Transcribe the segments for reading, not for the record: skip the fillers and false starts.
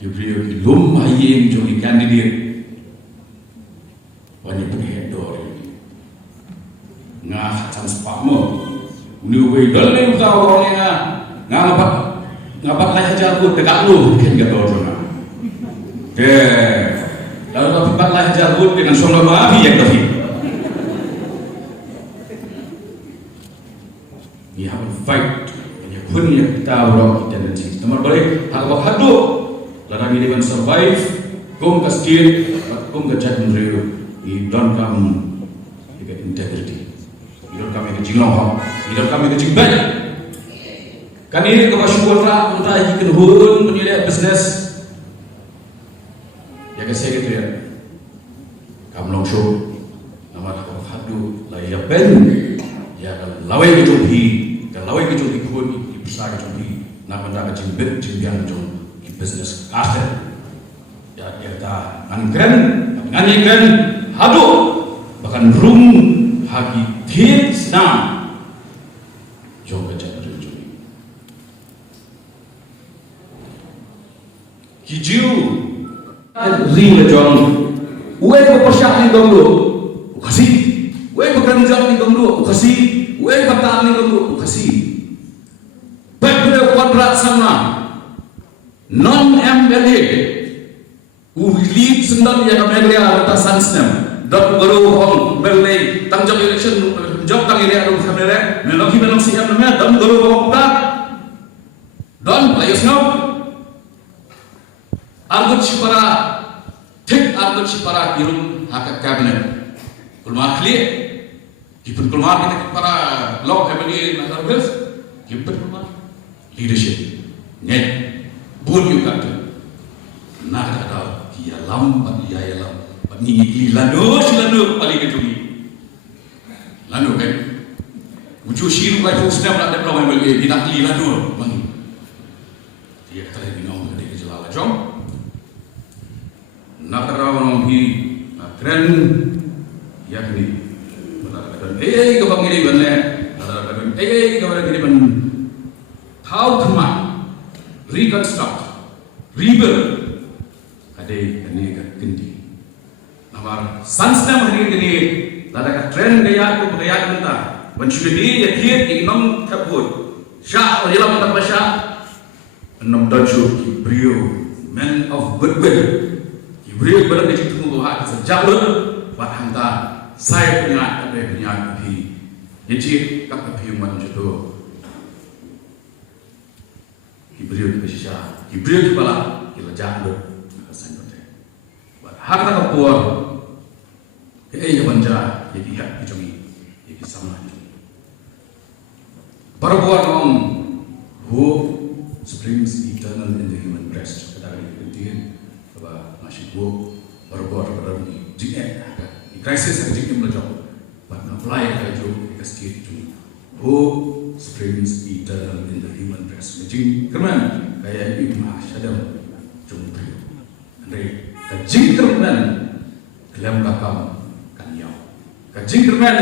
Gabriel lum hayem jong candidate wani pene dor nga chance pa mo new way dalle uta woni nga ngapat la hajar ko dekat lu ken ga dor na ke lalu tapi pat la hajar ko dengan sono maafi ya tapi we have to fight ya kun ya kita ro identity nomor balik hadu larang ini kan survive, kum ke skill, kum ke jatuh real, idon kamu juga integrity, idon kami ke jinglong, idon kami ke jingban. Kan ini kemasuk kontra, kontra ini kenhurun menilai bisnes, ya kasih gitu ya. Kamu longsho, nama aku hadu, layak pen, ya kan lawai kejumpi, kan lawai kejumpi pun besar kejumpi, nama nama jingben, jingbian jom. Business asset ya kita ngangkren hadu bahkan room hagi tin snam jom baca berjumpa hiju ring jong uwe bepersiap ni dongdo ukasi uwe bekerja ni dongdo ukasi uwe bertahan ni dongdo ukasi baik boleh kuadrat sama non-MLA who lead sendan yang media atas sansnem dot baru hong berlay tangjong election job tang ini ada kamera melaki melong siap namanya dan baru hong tak don players no argut sipara tik argut sipara kirum hak cabinet kulmar clear kipun kulmar kita para lock MLA nazar bels kipun kulmar leadership net buat juga tu, nak ada dia lam, dia lam, ni lanu paling kecumi, lanu kan, muncul siru kai tu sedang nak dapat orang beli, dia nak lanu, mangi, dia kata dia bingung dia kejelala jom, nak ada orang ni, trend, ya ni, kata kebang ini benar, kata kebang ini benar, tahu teman. Reconstruct, rebuild, ada ini kendi. Nampak sansnya hari ini, lada trend gaya tu gaya kita. Mencuri dia tiap inom kabut, syah orang dalam mata syah, enam daju Gabriel, man of goodwill. Gabriel berada di situ membawa sejauh, bahkan saya punya api, jadi api menjadi. Gabriel bersisa, Gabriel kepala, kita jatuh, kesan kita. Harta kepuar, yang banja, jadi hak kecumi, jadi sama. Perbuatan om, hope springs eternal in the human breast. Kita akan dikatakan bahwa masih hope perbuatan berarti jika krisis yang jika melejong, bahkan apply kerja kita setiap itu. Hope springs eternal in the human breast. Jing kerman kaya ibu masyadam jumpa. Andre kajing kerman kelam kakam kanyau. Kajing kerman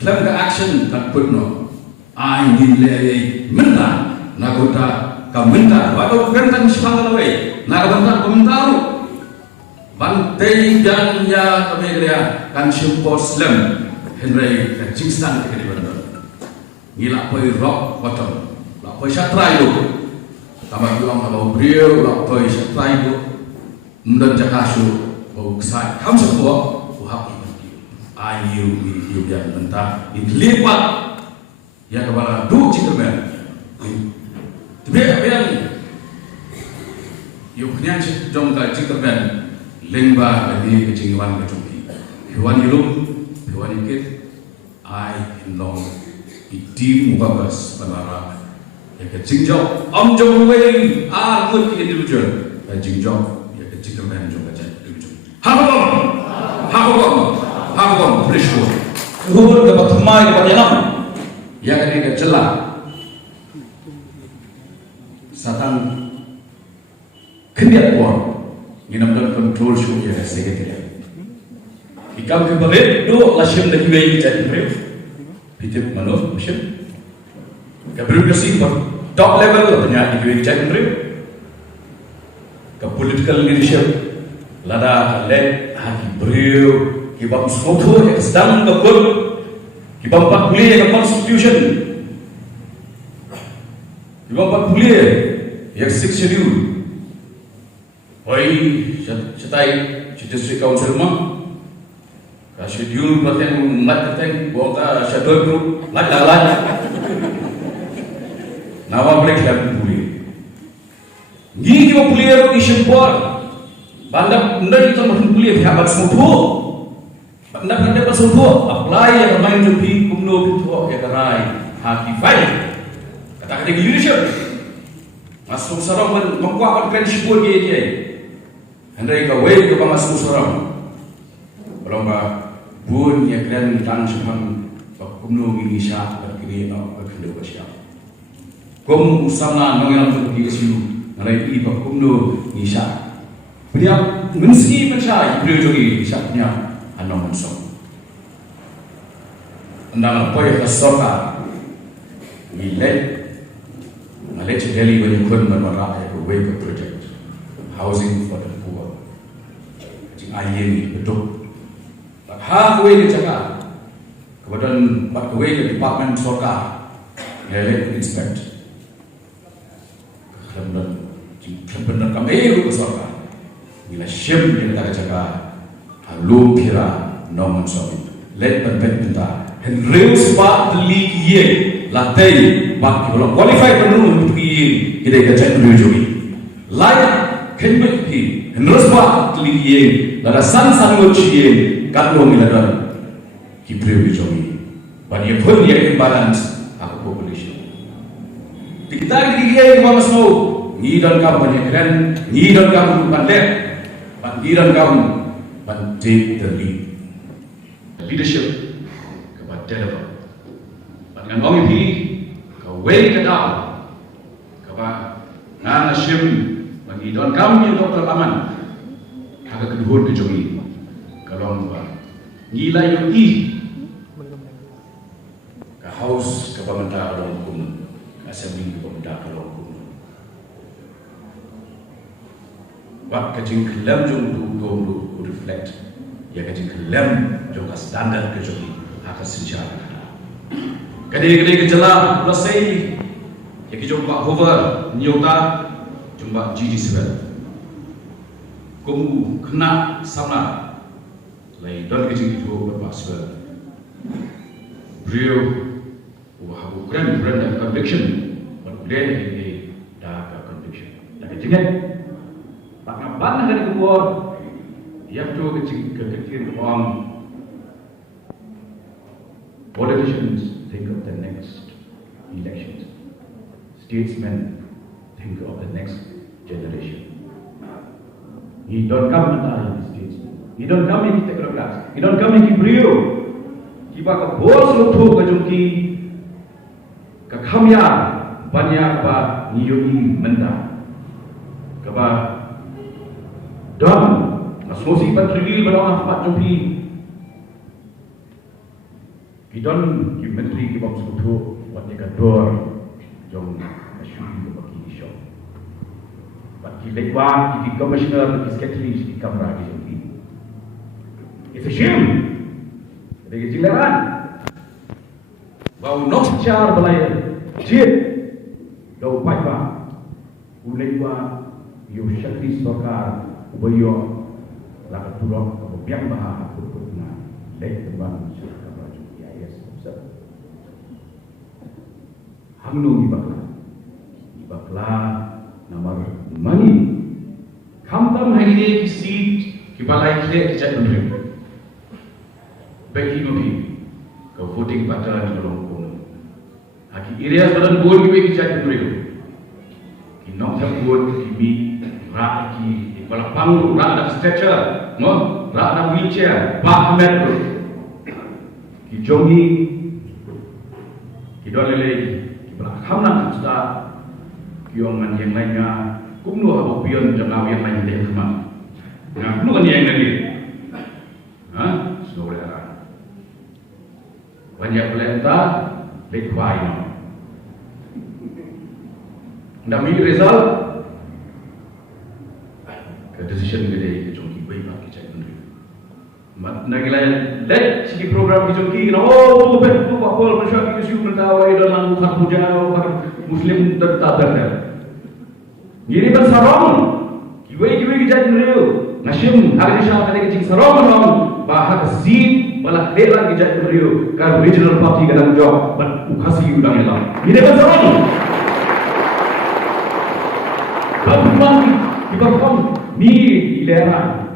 kelam ka action tak penuh. Ai nilai menta nagota kamenta. Walau kertan siapa lawai nagota komentaru. Bantai dan ya kamelia kan simpos lem. Andre kajing stand kini benar. Gila poi rock bottom, la poi satrai lo. Tambah bilang kalau beliau la poi satrai lo. Mendan jakasu, bau kesat. Kamu semua, buat ini. Ayu hidup yang mentah. Ini lepas. Yang kepala dua cintaman. Tapi apa yang yuk nian jom ka cintaman lengba bagi kecingwan kecumpi. Hewan hidup, hewan ikut. I long. Di mukawas penara, ya kecingjok, jong wei, mut individual, kecingjok, ya kecingkemen jong kecing individual. Hakom, berisiko. Uhur dapat temai dapat jalan, ya kini kecelah. Satan kendiat kuat, inam dan kontrol show ya seketnya. Ikam kebalik, do lasim dah kibay jadi brave. Pitip Manov Mission. Bureaucracy top level punya executive branch. Political leadership lada led haki beliau kibam soto yang sedang kebun kibam pak kuliah yang constitution kibam pak kuliah yang 6 schedule oi setai district council mah ka schedule bateng mat bateng bota schedule group mat dalan nawa break dan kuliah Gigi mo kuliah di Sempor, bandap ndai itu mau kuliah habat semua, bandap ndai pas semua, apply yang main jadi kumno itu ya kerai, haki file, kata kata leadership, masuk sarang mengkuatkan prinsip dia, andai kawai ke masuk sarang, belum bun ya keren langsung kumno ini sah berkini berkendau bersiap, kum usama mengelam untuk diri Narai iba kumno nisa. Dia mensi mencari beliau nisanya anom mensong. Andang apa yang kesoka milet Malaysia Delhi banyak kun bermarah ya wake project housing for the poor. Jing ayen betul. Tak hak wake jaga. Kemudian pak wake department soka milet inspect. Kemudian kami itu soka. Bila syem yang tak jaga, halu kira nomor sobi. Let benda Henry sebab beli ye latai bak kalau qualify penuh untuk ye kita kerja dulu jogi. Lain kenbet hi Henry sebab beli ye lada san ngoci kalau miladan kipreu jogi. Bani pun ye imbalance aku population. Kita ye mau masuk ni dan kamu banyak keren, ni dan kamu pandai. Panggilan kamu take the lead. Leadership kepada deliver. Dengan orang ini kau way ke dalam. Kau nana sim bagi don kamu yang doktor aman. Agak kedua kejogi. Kalau nilai yang ke house ke pemerintah kalau hukum, ke assembly ke pemerintah kalau hukum. Wak kajing kelam jom tu reflect ya kajing kelam jom standar kejoli akan sejarah kadai kejala selesai ya kijom pak hover nyota jumpa GG7 kumu kena sama lai don kajing itu berpasal beliau wah bukan dan conviction kemudian ini dah conviction dan kejingan Bana dari kubur, yang tu kecil orang politicians think of the next elections, statesmen think of the next generation. You don't come and die in statesmen. You don't come in technocrats. You don't come in brio. Kiba ka bos lutu ka jumki ka khamya banyak ba niyoi menda. Kaba dan masih patrili berdoa empat jumpi. Kita menteri kita bersekutu buat kador jom masyumi bagi show. Bagi lekwan, bagi komisioner, bagi sekretari, bagi kamera di jumpi. It's a shame. Bagi jilaran. Bau nok car belaya. Jid. Dau paipa. Ulaiwa yo syakri sokar. Ubayo lakat tulok kebiang bahasa berikutnya lek tembang masyarakat baju IAS observe hamnu ibakla nomor mani kampam hari ki seat ki balai kle ki jat nri bagi nubi ke voting pattern tolong kono haki area badan board ki jat nri ki nok jam board ki mi ra ki kalau panggung rak ada stretcher, no, rak ada wheelchair, Pak Ahmed tu, kijongi, kidolele, kibelakang nak kita, kiongan yang lainnya, kumnu apa pion jangan yang lain deh kemana, nah, kumnu kan yang lagi, ha, sudah. banyak belenta lekwai Nami result ke decision gede ke jongki baik pak kicai menteri mat nagila let sigi program ki jongki na oh bet tu apa masyarakat isu mentawai dalam hak pujau hak muslim tetap ada gini ban sarong kiwai kicai menteri nasim hari syah pada kicing sarong dong bahak zid wala dela kicai menteri ka regional party kadang job ban ukasi udang elang gini ban sarong Kapan di perform ni di daerah